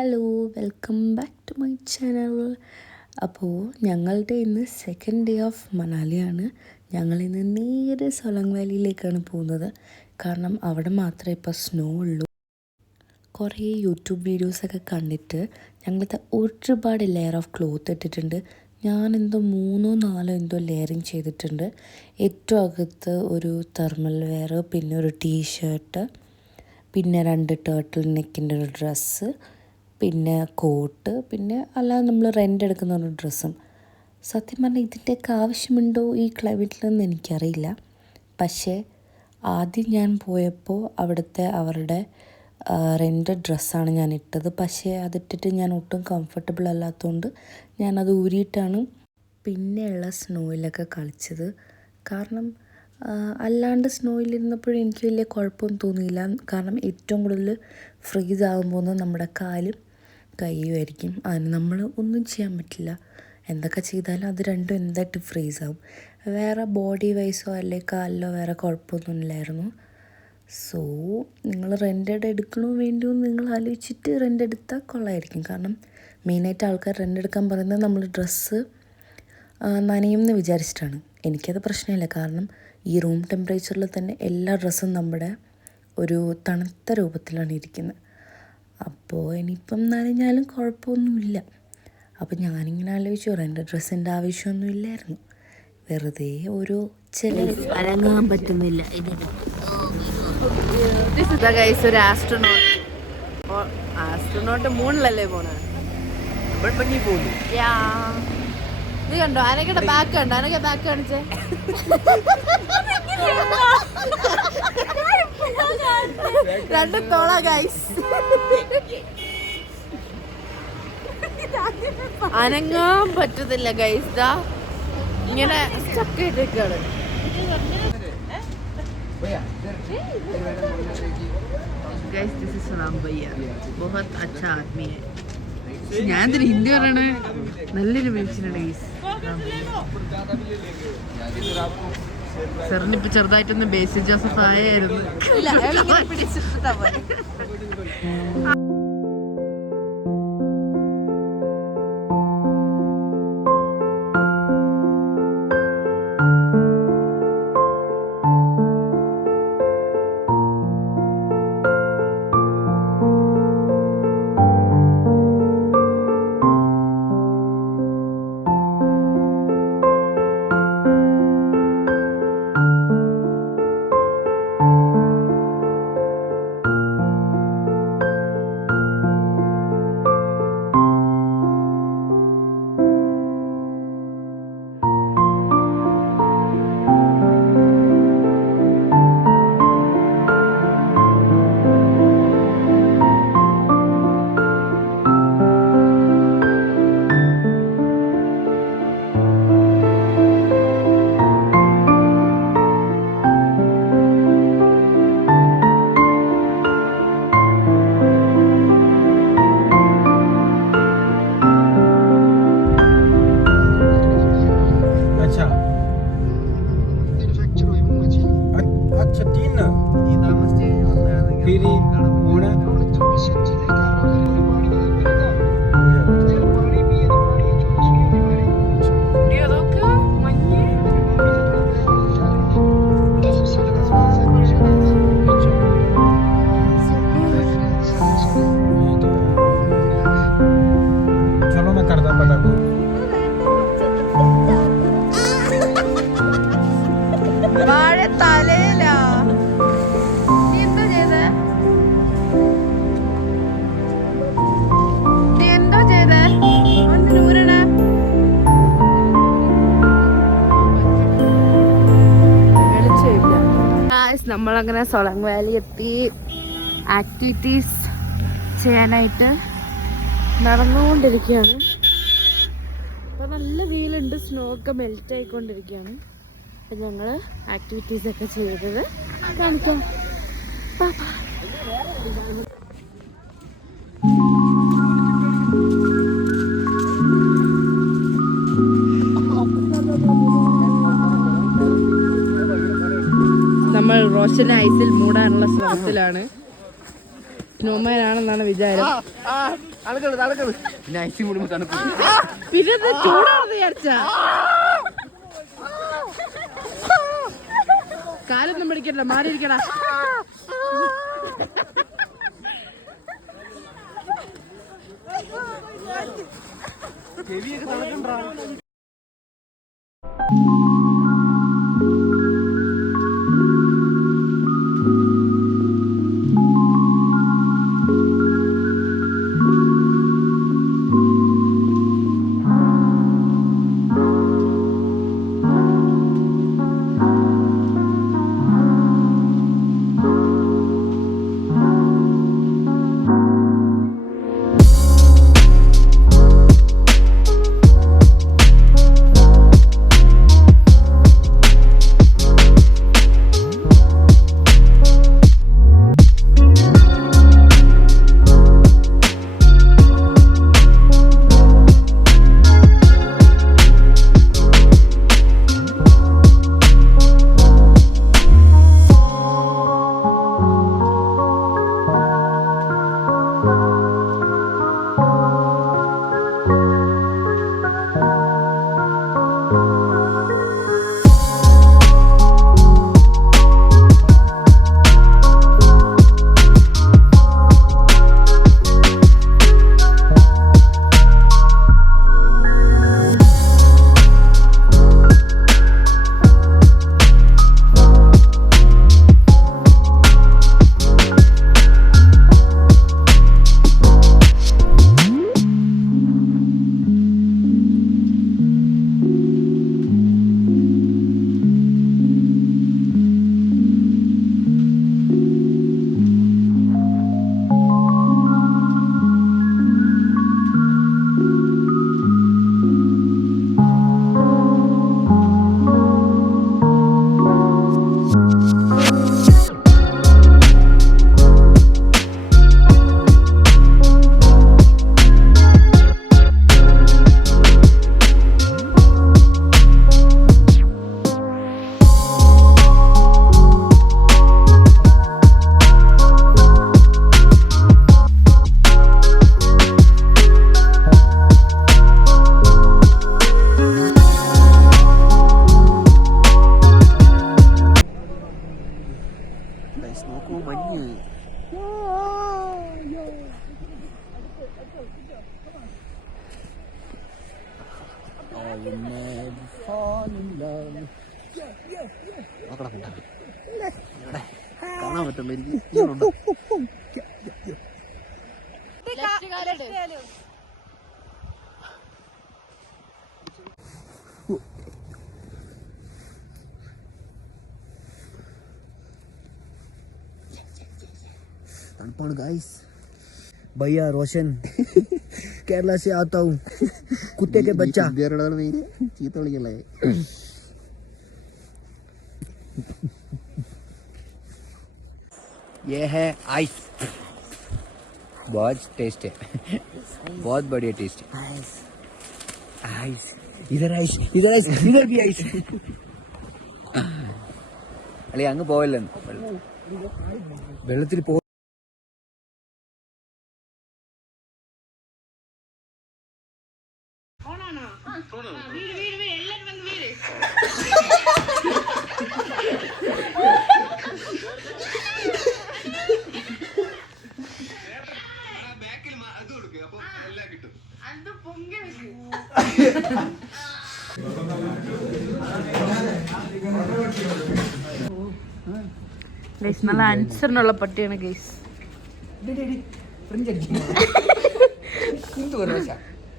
Hello, welcome back to my channel. അപ്പോൾ ഞങ്ങളുടെ ഇന്ന് സെക്കൻഡ് ഡേ ഓഫ് മണാലിയാണ്. ഞങ്ങളിന്ന് നേരെ സോലങ് വാലിയിലേക്കാണ് പോകുന്നത്. കാരണം അവിടെ മാത്രമേ ഇപ്പോൾ സ്നോ ഉള്ളൂ. കുറേ യൂട്യൂബ് വീഡിയോസൊക്കെ കണ്ടിട്ട് ഞങ്ങളിത് ഒരുപാട് ലെയർ ഓഫ് ക്ലോത്ത് ഇട്ടിട്ടുണ്ട്. ഞാനെന്തോ 3-4 ലെയറിങ് ചെയ്തിട്ടുണ്ട്. ഏറ്റവും അകത്ത് ഒരു തെർമൽ വെയർ, പിന്നെ ഒരു ടീഷർട്ട്, പിന്നെ 2 ടേർട്ടിൽ നെക്കിൻ്റെ ഒരു ഡ്രസ്സ്, പിന്നെ കോട്ട്, പിന്നെ അല്ലാതെ നമ്മൾ റെൻ്റ് എടുക്കുന്ന ഒരു ഡ്രസ്സും. സത്യം പറഞ്ഞാൽ ഇതിൻ്റെയൊക്കെ ആവശ്യമുണ്ടോ ഈ ക്ലൈമറ്റിലെന്ന് എനിക്കറിയില്ല. പക്ഷേ ആദ്യം ഞാൻ പോയപ്പോൾ അവരുടെ റെൻ്റ് ഡ്രസ്സാണ് ഞാൻ ഇട്ടത്. പക്ഷേ അതിട്ടിട്ട് ഞാൻ ഒട്ടും കംഫർട്ടബിൾ അല്ലാത്തതുകൊണ്ട് ഞാനത് ഊരിയിട്ടാണ് പിന്നെയുള്ള സ്നോയിലൊക്കെ കളിച്ചത്. കാരണം അല്ലാണ്ട് സ്നോയിലിരുന്നപ്പോഴും എനിക്ക് വലിയ കുഴപ്പമൊന്നും തോന്നിയില്ല. കാരണം ഏറ്റവും കൂടുതൽ ഫ്രീസ് ആകുമ്പോൾ നമ്മുടെ കാലും കൈയുമായിരിക്കും. അതിന് നമ്മൾ ഒന്നും ചെയ്യാൻ പറ്റില്ല. എന്തൊക്കെ ചെയ്താലും അത് രണ്ടും എന്തായിട്ട് ഫ്രീസ് ആവും. വേറെ ബോഡി വൈസോ അല്ലെങ്കിൽ കാലിലോ വേറെ കുഴപ്പമൊന്നും ഇല്ലായിരുന്നു. സോ നിങ്ങൾ റെൻ്റഡ് എടുക്കണോ വേണ്ടിയോ നിങ്ങൾ ആലോചിച്ചിട്ട് റെൻ്റ് എടുത്താൽ കൊള്ളായിരിക്കും. കാരണം മെയിനായിട്ട് ആൾക്കാർ റെൻ്റ് എടുക്കാൻ പറയുന്നത് നമ്മൾ ഡ്രസ്സ് നനയും എന്ന് വിചാരിച്ചിട്ടാണ്. എനിക്കത് പ്രശ്നമില്ല. കാരണം ഈ റൂം ടെമ്പറേച്ചറിൽ തന്നെ എല്ലാ ഡ്രസ്സും നമ്മുടെ ഒരു തണുത്ത രൂപത്തിലാണ് ഇരിക്കുന്നത്. അപ്പോൾ ഇനിയിപ്പം നനഞ്ഞാലും കുഴപ്പമൊന്നുമില്ല. അപ്പോൾ ഞാനിങ്ങനെ ആലോചിച്ചു, റെൻ്റ് ഡ്രസ്സിൻ്റെ ആവശ്യമൊന്നും ഇല്ലായിരുന്നു. വെറുതെ ഒരു അനങ്ങാൻ പറ്റുന്നില്ല. ഒരു ആസ്ട്രോനോട്ട് മൂണിലല്ലേ പോണേ. നീ കണ്ടോ അനക്കയുടെ ബാക്ക് കണ്ടോ? അനക്കെ ബാക്ക് കാണിച്ചേ. രണ്ട് തോള ഗൈസ്. അനങ്ങാൻ പറ്റുന്നില്ല ഗൈസ്. ദാ ഇങ്ങനെ സ്റ്റക്ക് ഇട്ടേക്കാണ്. ഗൈസ് ദിസ് ഇസ് റാം ഭയ്യ, ബഹുത് അച്ഛാ ആദ്മി ഹൈ. ഞാൻ ഇതിന് ഹിന്ദി പറയണേ. നല്ലൊരു മനുഷ്യനാണ് ഗൈസ്. സാറിന് ഇപ്പൊ ചെറുതായിട്ടൊന്ന് ബേസിക് ജോസഫ് ആയായിരുന്നു. നമ്മളങ്ങനെ സോലങ് വാലി എത്തി. ആക്ടിവിറ്റീസ് ചെയ്യാനായിട്ട് നടന്നുകൊണ്ടിരിക്കുകയാണ്. അപ്പോൾ നല്ല വെയിലുണ്ട്, സ്നോ ഒക്കെ മെൽറ്റ് ആയിക്കൊണ്ടിരിക്കുകയാണ്. അപ്പം ഞങ്ങൾ ആക്ടിവിറ്റീസൊക്കെ ചെയ്തത് കാണിക്കാം. നമ്മൾ റോഷനെ ഐസിൽ മൂടാനുള്ള ശ്രമത്തിലാണ്. സ്നോമാൻ ആണെന്നാണ് വിചാരം. പിന്നെ ഐസ്ക്രീം കൂടുമ്പോ തണുപ്പ്. പിന്നെ ചൂടാണെന്ന് വിചാരിച്ചാ കാലൊന്നും പിടിക്കണ്ട, മാറിയിരിക്കടാ. ചെവിയൊക്കെ തണുക്കണ്ടാ. നോക്കൂ മഞ്ഞ്. കാണാൻ പറ്റുള്ളൂ എനിക്ക്. तड़पण गाइस, भैया रोशन केरला से आता हूँ, कुत्ते के बच्चा. ये है आइस, बहुत टेस्ट है, बहुत बढ़िया टेस्ट है. आइस, इधर आइस, इधर आइस, इधर भी आइस. अरे അങ്ങ് പോവല്ലെന്ന് വെള്ളത്തിൽ പോ. ഗൈസ് നല്ല ആൻസറിനുള്ള പട്ടിയാണ് ഗൈസ്.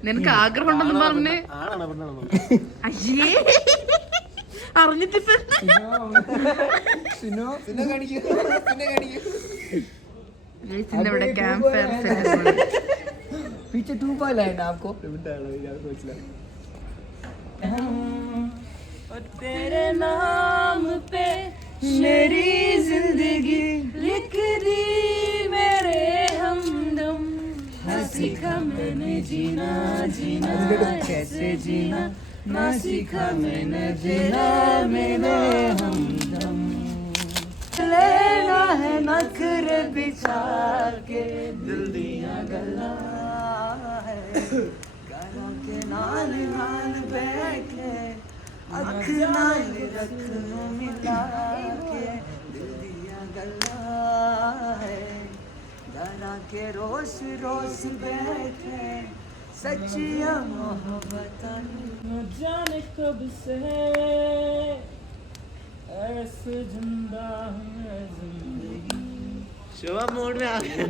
നിനക്ക് ആഗ്രഹം ഉണ്ടെന്ന് പറഞ്ഞ് അയ്യേ അറിഞ്ഞിട്ടിപ്പ ഇവിടെ ക്യാമ്പ് ഫയർ पीछे 2 पाइल है ना आपको. और तेरे नाम पे मेरी जिंदगी लिख दी मेरे हमदम. ना सीखा मैंने जीना जीना कैसे जीना, ना सीखा मैंने जीना मेरे हमदम. लेना है नखरे बिछा के दिल दिया गला है गाना के नाल नाल बैठे अख नाल रख मिला के दिल दिया गला है गाना के रोस रोस बैठे सच्चिया मोहब्बत न जाने कब से ऐसे जिंदा है जिंदगी शोभा मोड में आ गए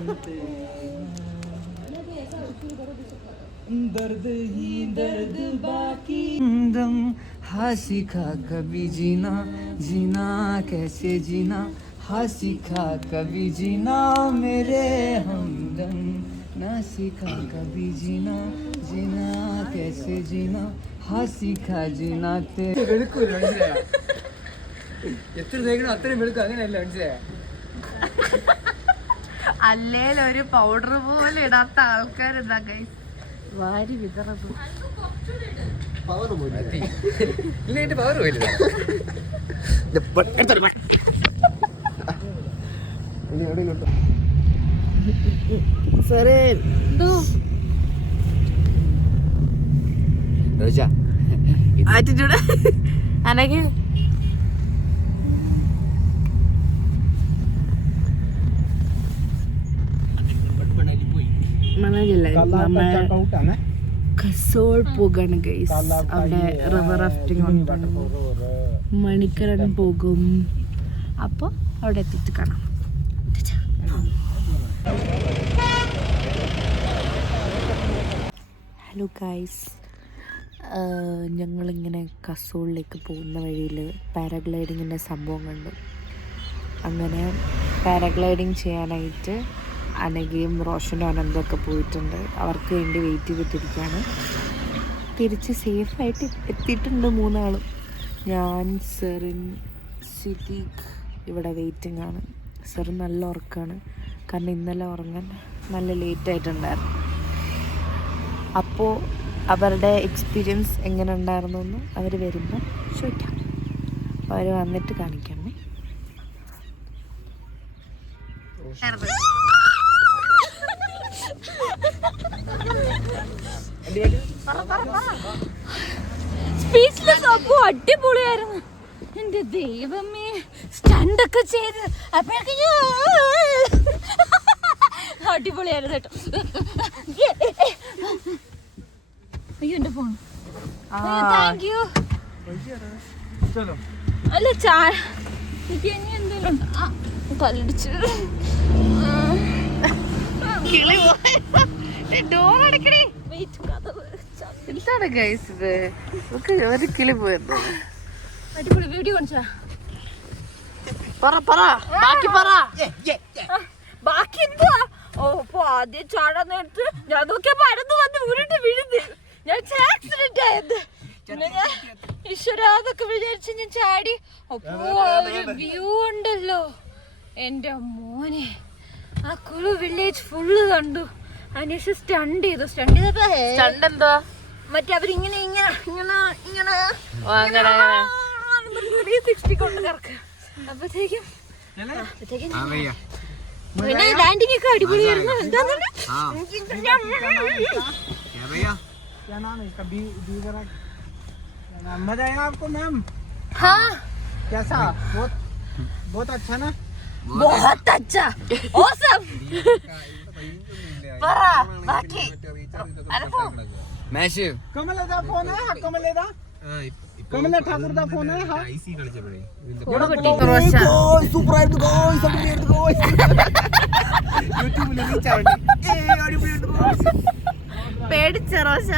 दर्द ही दर्द बाकी दम हाँ सीखा कभी जीना जीना कैसे जीना हाँ सीखा कभी जीना मेरे हमदम ना सीखा कभी जीना जीना कैसे जीना हाँ सीखा जीना तेरे बिल्कुल എത്ര തേക്കണം അത്രയും വെളുക്കും അങ്ങനെയല്ല മനസ്സിലായ അല്ലേലൊരു പൗഡർ പോലും ഇടാത്ത ആൾക്കാരെന്താ ഗൈസ് വാരി വിതറന്നു. ഇല്ല പവർ പോയില്ല സാറേ ആറ്റിറ്റ്യൂഡ് അനക്ക് മണലില്ല കസോൾ പോകാണ് ഗൈസ്. അവിടെ റിവർ റാഫ്റ്റിംഗ് ഉണ്ട്, മണിക്കരൻ പോകും. അപ്പോൾ അവിടെ എത്തിയിട്ട് കാണാം. ഹലോ ഗൈസ്, ഞങ്ങളിങ്ങനെ കസോളിലേക്ക് പോകുന്ന വഴിയിൽ പാരാഗ്ലൈഡിങ്ങിൻ്റെ സംഭവം കണ്ടു. അങ്ങനെ പാരാഗ്ലൈഡിങ് ചെയ്യാനായിട്ട് അനഘയും റോഷനും അനന്തൊക്കെ പോയിട്ടുണ്ട്. അവർക്ക് വേണ്ടി വെയിറ്റ് ചെയ്തിട്ടിരിക്കുകയാണ്. തിരിച്ച് സേഫായിട്ട് എത്തിയിട്ടുണ്ട് മൂന്നാളും. ഞാൻ, സെറിൻ, സിദ്ദീഖ് ഇവിടെ വെയിറ്റിംഗ് ആണ്. സെറിൻ നല്ല ഉറക്കമാണ്, കാരണം ഇന്നലെ ഉറങ്ങാൻ നല്ല ലേറ്റായിട്ടുണ്ടായിരുന്നു. അപ്പോൾ അവരുടെ എക്സ്പീരിയൻസ് എങ്ങനെ ഉണ്ടായിരുന്നു എന്ന് അവർ വരുമ്പോൾ ചോദിക്കാം. അപ്പോൾ അവർ വന്നിട്ട് കാണിക്കാമേ. സ്പീച്ച്ലെസ്. അപ്പോ അടിപൊളിയായിരുന്നു. എന്റെ ദൈവമേ, സ്റ്റണ്ടൊക്കെ ചെയ്ത് അപ്പോഴേക്ക് അടിപൊളിയായിരുന്നു കേട്ടോ. അയ്യോ എന്റെ ഫോൺ. Thank you. അല്ല എനിക്ക് ഇനി എന്തെങ്കിലും കല്ലടിച്ച് എന്താണ് ഗൈസ് ഇത്? ഒരു കിളി പോയിരുന്നു. അടിപൊളി വീഡിയോ കാണിച്ചാ. ബാക്കി എന്തുവാ? ഓ അപ്പൊ ആദ്യം ചാടാൻ നേരത്ത് ഞാൻ നോക്കിയപ്പോ അടന്ന് വന്ന് ഉരുണ്ട് വീഴുന്നു. ഞാൻ ആക്സിഡന്റ് ആയത്. പിന്നെ ഞാൻ ഈശ്വരാതൊക്കെ വിചാരിച്ച് ഞാൻ ചാടി. അപ്പോ ഒരു വ്യൂ ഉണ്ടല്ലോ എന്റെ മോനെ. ആ കുളു വില്ലേജ് ഫുള്ള് കണ്ടു. അതിനുശേഷം സ്റ്റണ്ട് ചെയ്തപ്പോ എന്താ മറ്റേ അവരിങ്ങനെ ഇങ്ങനെ ഇങ്ങനെ ഇങ്ങനെ 360 കൊണ്ട് കറക്കുക. അപ്പത്തേക്കും പിന്നെ ലാൻഡിങ് ഒക്കെ അടിപൊളിയായിരുന്നു. എന്താന്നുണ്ട് मजा आया आपको मैम? हाँ कैसा? बहुत अच्छा ना? बहुत अच्छा awesome. ബാക്കി मैशिव कमले दा फोन है कमले दा कमले ठाकुर दा फोन है हां ഐസി കളിച്ചപ്പോഴേ സൂപ്പർ ആയിരുന്നു ഗോയ്സ് അടിപൊളിയായിരുന്നു ഗോയ്സ് യൂട്യൂബിൽ റീച്ച് ആവണ്ടി അടിപൊളിയായിരുന്നു ഗോയ്സ് പേടിച്ച റോഷ.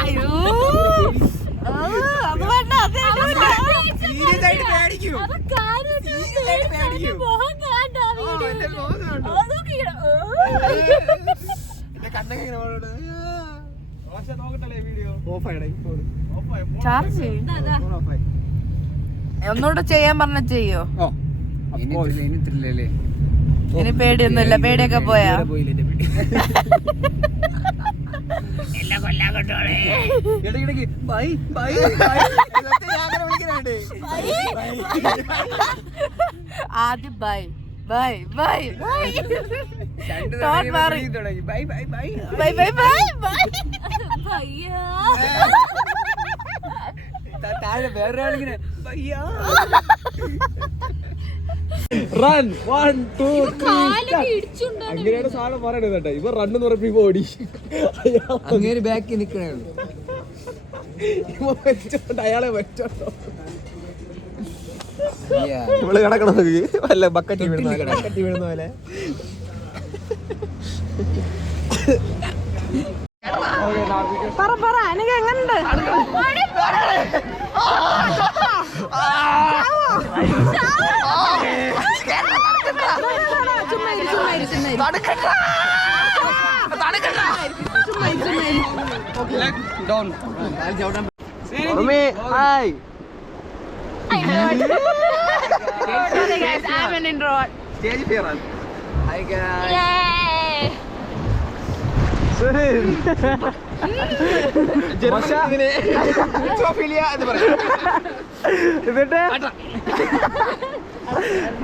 അയ്യോ അത് വേണ്ട. സീരിയസ് ആയിട്ട് പേടിക്കും ചാർജ് ഒന്നുകൂടെ ചെയ്യാൻ പറഞ്ഞ ചെയ്യോ? ഇനി പേടിയൊന്നുമില്ല. പേടിയൊക്കെ പോയാ ആദ്യം bye bye bye bye bye bye bye bye bye bye bye Bhaiyya താഴെ വേറൊരാളിങ്ങനെ ഭയ്യാ റൺ 1 2 3 അങ്ങനെയാണ് സാധനം പറയണത് കേട്ടോ. ഇവ റണ്ണെന്ന് പറയുമ്പോ ഓടി അങ്ങേര് ബാക്കിൽ നിക്കണേ ഉള്ളൂ. ഇവ വെച്ചോണ്ട് അയാളെ വെച്ചോണ്ടോ Yeah. ഇവള് കിടക്കണ നോക്കി വല്ല ബക്കറ്റി വീഴുന്ന പോലെ. പറ എനിക്ക് എങ്ങനുണ്ട് hi I'm an introvert. Stage fear ആണ്. Hi guys. Yay! എന്നിട്ട്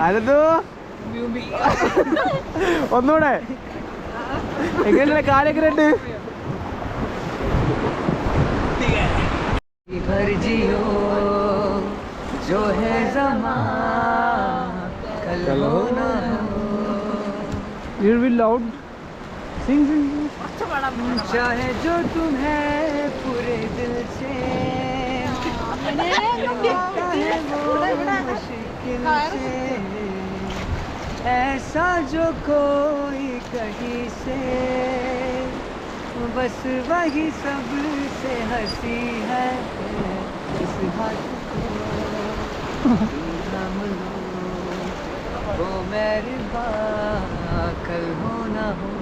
അനന്തു ഒന്നുകൂടെ എങ്ങനെയുള്ള കാലൊക്കെ ഉണ്ട്? घर जियो जो है ज़मां कल हो ना हो You will loud. Sing. चाहे जो तुम्हें पूरे दिल से लगता है वो मुश्किल से ऐसा जो कोई कहीं से बस वही सबसे हंसी है इस हाथ को थाम लो वो मेरी बात कल हो ना हो.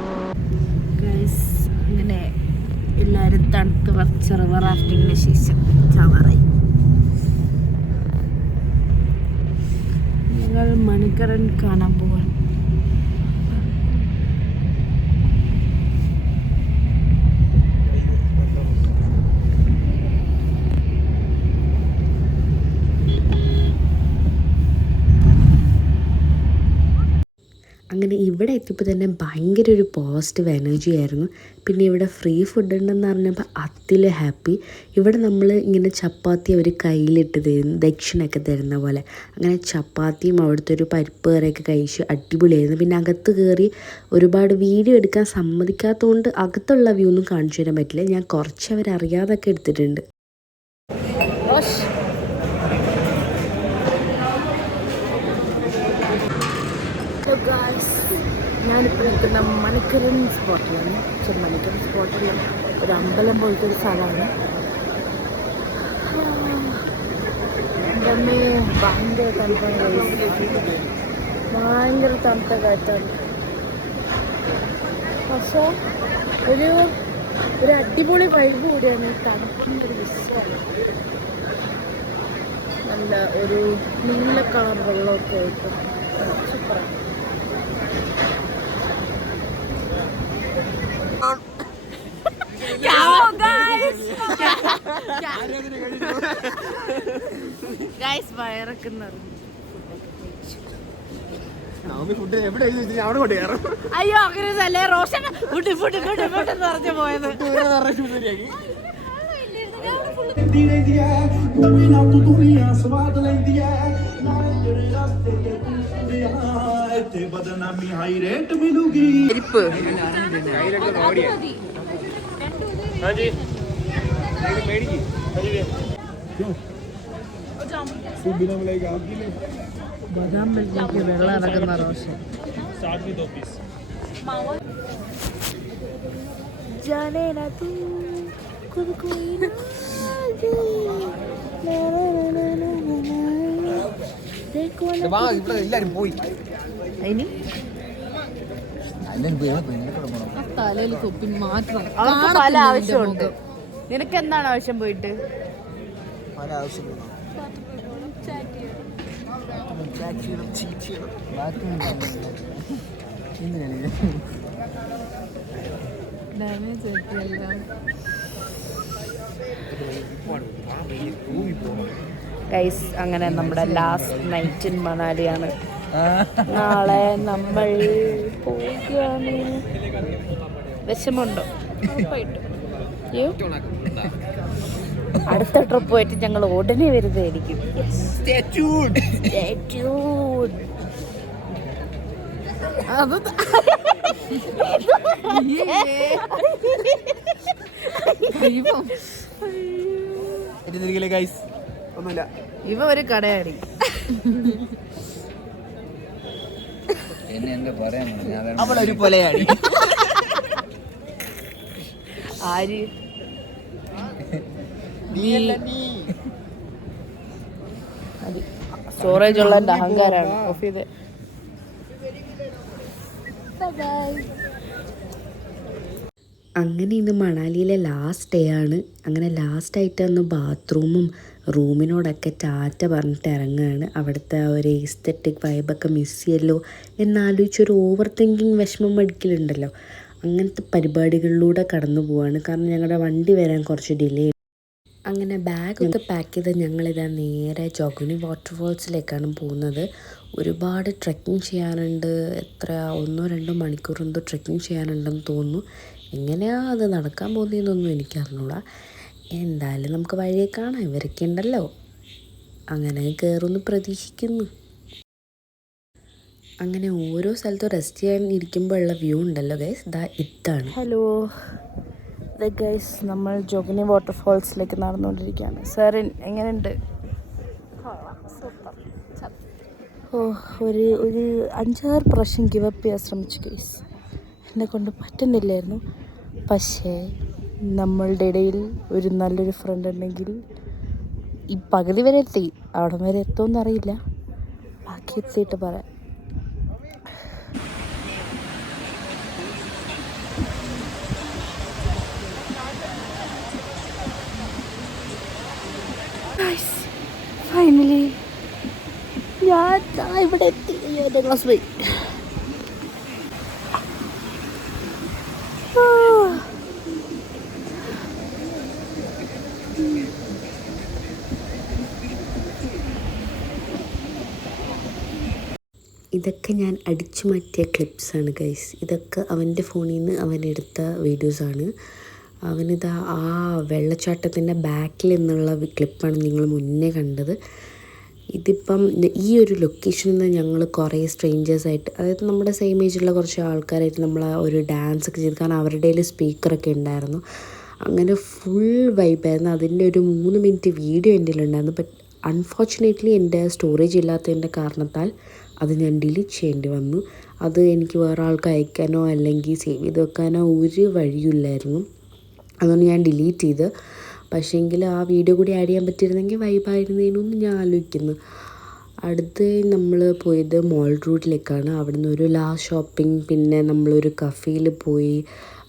ഗൈസ് അങ്ങനെ എല്ലാവരും തണുത്ത് വറച്ച റിവർ റാഫ്റ്റിങ്ങിന് ശേഷം ചാവാറായി. ഞങ്ങൾ മണിക്കരൻ കാണാൻ പോവാൻ. അങ്ങനെ ഇവിടെ എത്തിയപ്പോൾ തന്നെ ഭയങ്കര ഒരു പോസിറ്റീവ് എനർജി ആയിരുന്നു. പിന്നെ ഇവിടെ ഫ്രീ ഫുഡ് ഉണ്ടെന്ന് പറഞ്ഞപ്പോൾ അതിൽ ഹാപ്പി. ഇവിടെ നമ്മൾ ഇങ്ങനെ ചപ്പാത്തി അവർ കയ്യിലിട്ട് തരുന്നു, ദക്ഷിണയൊക്കെ തരുന്ന പോലെ. അങ്ങനെ ചപ്പാത്തിയും അവിടുത്തെ ഒരു പരിപ്പ് കറിയൊക്കെ കഴിച്ച് അടിപൊളിയായിരുന്നു. പിന്നെ അകത്ത് കയറി ഒരുപാട് വീഡിയോ എടുക്കാൻ സമ്മതിക്കാത്തതുകൊണ്ട് അകത്തുള്ള വ്യൂ ഒന്നും കാണിച്ചു തരാൻ പറ്റില്ല. ഞാൻ കുറച്ച് അവരറിയാതൊക്കെ എടുത്തിട്ടുണ്ട്. ഞാനിപ്പോൾ നിൽക്കുന്ന മണിക്കരൻ സ്പോട്ടിലാണ്. പക്ഷെ മണിക്കരൻ സ്പോട്ടിൽ ഒരു അമ്പലം പോലത്തെ ഒരു സ്ഥലമാണ്. എൻ്റെ ഭയങ്കര തണുപ്പാണ്, ഭയങ്കര തണുത്ത കാറ്റാണ്. പക്ഷേ ഒരു അടിപൊളി വൈബ് കൂടിയാണ് ഈ തണുപ്പിൻ്റെ ഒരു വിഷയമാണ്. നല്ല ഒരു നീല കളർ വെള്ളമൊക്കെ ആയിട്ട് സൂപ്പറാണ്. ഗൈസ് വയറൊക്കെ അയ്യോ അങ്ങനെ Roshan food food food food എന്ന് പറഞ്ഞു പോയത്. ബദാം ബജിക്ക് വെള്ളം ഇറക്കുന്ന റോഷൻ. जाने ना तू खुद कोई ना देखो ना എല്ലാരും പോയി അതിന് തലയിൽ തൊപ്പി മാറ്റണം. അവർക്ക് പല ആവശ്യമുണ്ട്. നിനക്ക് എന്താണ് ആവശ്യം പോയിട്ട്? ഗൈസ് അങ്ങനെ നമ്മുടെ ലാസ്റ്റ് നൈറ്റ് ഇൻ മണാലിയാണ്. നാളെ നമ്മൾ പോവുകയാണ്. വിഷമുണ്ടോ? ഉറപ്പായിട്ടും. അടുത്ത ട്രിപ്പ് പോയിട്ട് ഞങ്ങൾ ഉടനെ വരുന്നതായിരിക്കും. Stay tuned. Stay tuned. ഒന്നുമില്ല. ഇവ ഒരു കടയാടി. എന്നെ എന്താ പറയാൻ, അവളൊരു കൊലയാടി. ആര്? സ്റ്റോറേജ് ഉള്ള എൻ്റെ അഹങ്കാരാണ്. ഓഫ് ചെയ്ത് അങ്ങനെ ഇന്ന് മണാലിയിലെ ലാസ്റ്റ് ഡേ ആണ്. അങ്ങനെ ലാസ്റ്റായിട്ട് അന്ന് ബാത്റൂമും റൂമിനോടൊക്കെ ടാറ്റ പറഞ്ഞിട്ട് ഇറങ്ങുകയാണ്. അവിടുത്തെ ആ ഒരു എസ്തെറ്റിക് വൈബൊക്കെ മിസ് ചെയ്യല്ലോ എന്നാലോചിച്ചൊരു ഓവർ തിങ്കിങ് വിഷമം അടിക്കലുണ്ടല്ലോ, അങ്ങനത്തെ പരിപാടികളിലൂടെ കടന്നു പോവാണ്. കാരണം ഞങ്ങളുടെ വണ്ടി വരാൻ കുറച്ച് ഡിലേ. അങ്ങനെ ബാഗൊക്കെ പാക്ക് ചെയ്ത് ഞങ്ങളിതാ നേരെ ജോഗിനി വാട്ടർഫോൾസിലേക്കാണ് പോകുന്നത്. ഒരുപാട് ട്രെക്കിംഗ് ചെയ്യാനുണ്ട്. എത്ര 1-2 മണിക്കൂർ എന്തോ ട്രെക്കിംഗ് ചെയ്യാനുണ്ടെന്ന് തോന്നുന്നു. എങ്ങനെയാണ് അത് നടക്കാൻ പോകുന്നതെന്നൊന്നും എനിക്കറിഞ്ഞൂടാ. എന്തായാലും നമുക്ക് വഴിയെ കാണാം, ഇവരൊക്കെ ഉണ്ടല്ലോ. അങ്ങനെ കയറുമെന്ന് പ്രതീക്ഷിക്കുന്നു. അങ്ങനെ ഓരോ സ്ഥലത്തും റെസ്റ്റ് ചെയ്യാൻ ഇരിക്കുമ്പോഴുള്ള വ്യൂ ഉണ്ടല്ലോ ഗൈസ്, ഇതാണ്. ഹലോ ഗൈസ്, നമ്മൾ ജോഗിനി വാട്ടർഫോൾസിലേക്ക് നടന്നുകൊണ്ടിരിക്കുകയാണ്. സാറിൻ എങ്ങനെയുണ്ട്? ഒരു 5-6 പ്രാവശ്യം ഗിവപ്പ് ചെയ്യാൻ ശ്രമിച്ചു ഗൈസ്. എന്നെ കൊണ്ട് പറ്റുന്നില്ലായിരുന്നു. പക്ഷേ നമ്മളുടെ ഇടയിൽ ഒരു നല്ലൊരു ഫ്രണ്ട് ഉണ്ടെങ്കിൽ ഈ പകുതി വരെ എത്തി. അവിടെ വരെ എത്തുമെന്ന് അറിയില്ല, ബാക്കി എത്തിയിട്ട് പറയാം. ഫൈനലി ഞാൻ ഇവിടെ എത്തി. എൻ്റെ ക്ലാസ് പോയി. ഇതൊക്കെ ഞാൻ അടിച്ചു മാറ്റിയ ക്ലിപ്സാണ് ഗൈസ്. ഇതൊക്കെ അവൻ്റെ ഫോണിൽ നിന്ന് അവനെടുത്ത വീഡിയോസാണ്. അവനിതാ ആ വെള്ളച്ചാട്ടത്തിൻ്റെ ബാക്കിൽ നിന്നുള്ള ക്ലിപ്പാണ് നിങ്ങൾ മുന്നേ കണ്ടത്. ഇതിപ്പം ഈ ഒരു ലൊക്കേഷനിൽ നിന്ന് ഞങ്ങൾ കുറേ സ്ട്രേഞ്ചേഴ്സായിട്ട്, അതായത് നമ്മുടെ സെയിം ഏജുള്ള കുറച്ച് ആൾക്കാരായിട്ട് നമ്മൾ ആ ഒരു ഡാൻസൊക്കെ ചെയ്ത്, കാരണം അവരുടെ കയ്യിൽ സ്പീക്കറൊക്കെ ഉണ്ടായിരുന്നു. അങ്ങനെ ഫുൾ വൈബായിരുന്നു. അതിൻ്റെ ഒരു 3 മിനിറ്റ് വീഡിയോ എൻ്റെ കയ്യിലുണ്ടായിരുന്നു. ബട്ട് അൺഫോർച്ചുനേറ്റ്ലി എൻ്റെ സ്റ്റോറേജ് ഇല്ലാത്തതിൻ്റെ കാരണത്താൽ അത് ഞാൻ ഡിലീറ്റ് ചെയ്യേണ്ടി വന്നു. അത് എനിക്ക് വേറെ ആൾക്ക് അയക്കാനോ അല്ലെങ്കിൽ സേവ് ചെയ്ത് വെക്കാനോ ഒരു വഴിയില്ലായിരുന്നു. അതുകൊണ്ട് ഞാൻ ഡിലീറ്റ് ചെയ്ത്. പക്ഷേങ്കിൽ ആ വീഡിയോ കൂടി ആഡ് ചെയ്യാൻ പറ്റിയിരുന്നെങ്കിൽ വൈബായിരുന്നേനൊന്നും ഞാൻ ആലോചിക്കുന്നു. അടുത്ത് നമ്മൾ പോയത് മോൾ റോഡിലേക്കാണ്. അവിടുന്ന് ഒരു ലാസ്റ്റ് ഷോപ്പിംഗ്, പിന്നെ നമ്മളൊരു കഫേയിൽ പോയി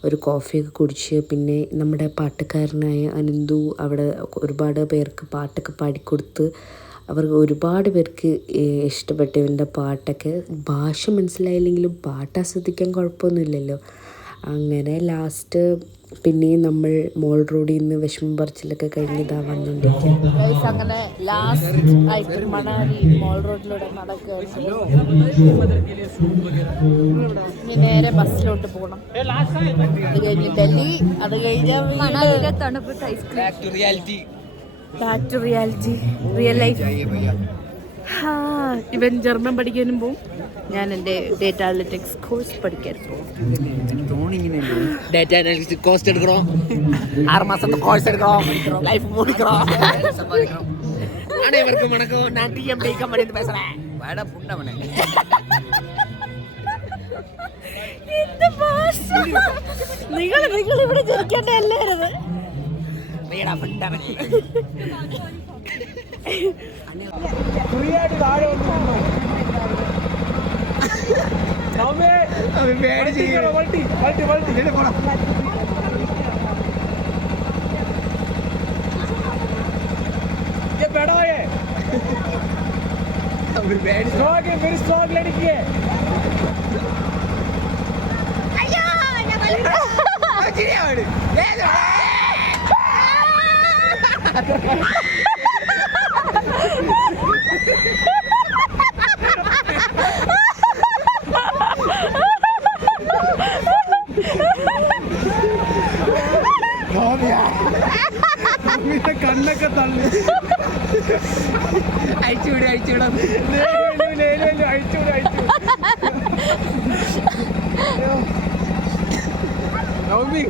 ഒരു കോഫിയൊക്കെ കുടിച്ച്, പിന്നെ നമ്മുടെ പാട്ടുകാരനായ അനന്തു അവിടെ ഒരുപാട് പേർക്ക് പാട്ടൊക്കെ പാടിക്കൊടുത്ത്. അവർക്ക് ഒരുപാട് പേർക്ക് ഇഷ്ടപ്പെട്ടു ഇവൻ്റെ പാട്ടൊക്കെ. ഭാഷ മനസ്സിലായില്ലെങ്കിലും പാട്ട് ആസ്വദിക്കാൻ കുഴപ്പമൊന്നുമില്ലല്ലോ. അങ്ങനെ ലാസ്റ്റ് പിന്നെയും നമ്മൾ മോൾ റോഡിൽ നിന്ന് വിഷമം പറച്ചിലൊക്കെ കഴിഞ്ഞ് ഇതാ വന്നുകൊണ്ടിരിക്കും. അങ്ങനെ ലാസ്റ്റ് ആയിട്ട് മണാലി മോൾ റോഡിലൂടെ നടക്കുകയാണ്. ഇനി നേരെ ബസ്സിലോട്ട് പോകണം. അത് കഴിഞ്ഞ് ഡൽഹി, അത് കഴിഞ്ഞാൽ back to reality, real life. ഇവൻ ജർമ്മൻ പഠിക്കാനും പോവും, ഞാൻ എൻ്റെ ഡേറ്റ അനലിറ്റിക്സ് കോഴ്സ് പഠിക്കാൻ പോകും. ഡേറ്റ അനാലിസിസ് കോഴ്സ് എടുക്കണോ, 6 മാസത്തെ കോഴ്സ് എടുക്കണോ, ലൈഫ് മൂടിക്കണോ, അനേവർക്കും വണക്കം. ഞാൻ TMT കമ്പനിയിൽ பேசுறேன். வாடா புண்டவனே. നിങ്ങൾ ഇവിടെ ജനിക്കേണ്ടല്ലായിരുന്നു. നീടാ പുണ്ടവനേ. मेरी स्ट्रॉन्ग लड़की है. കണ്ണൊക്കെ തള്ളി. അയച്ചുവിടും അയച്ചുവിടാം. നവമി,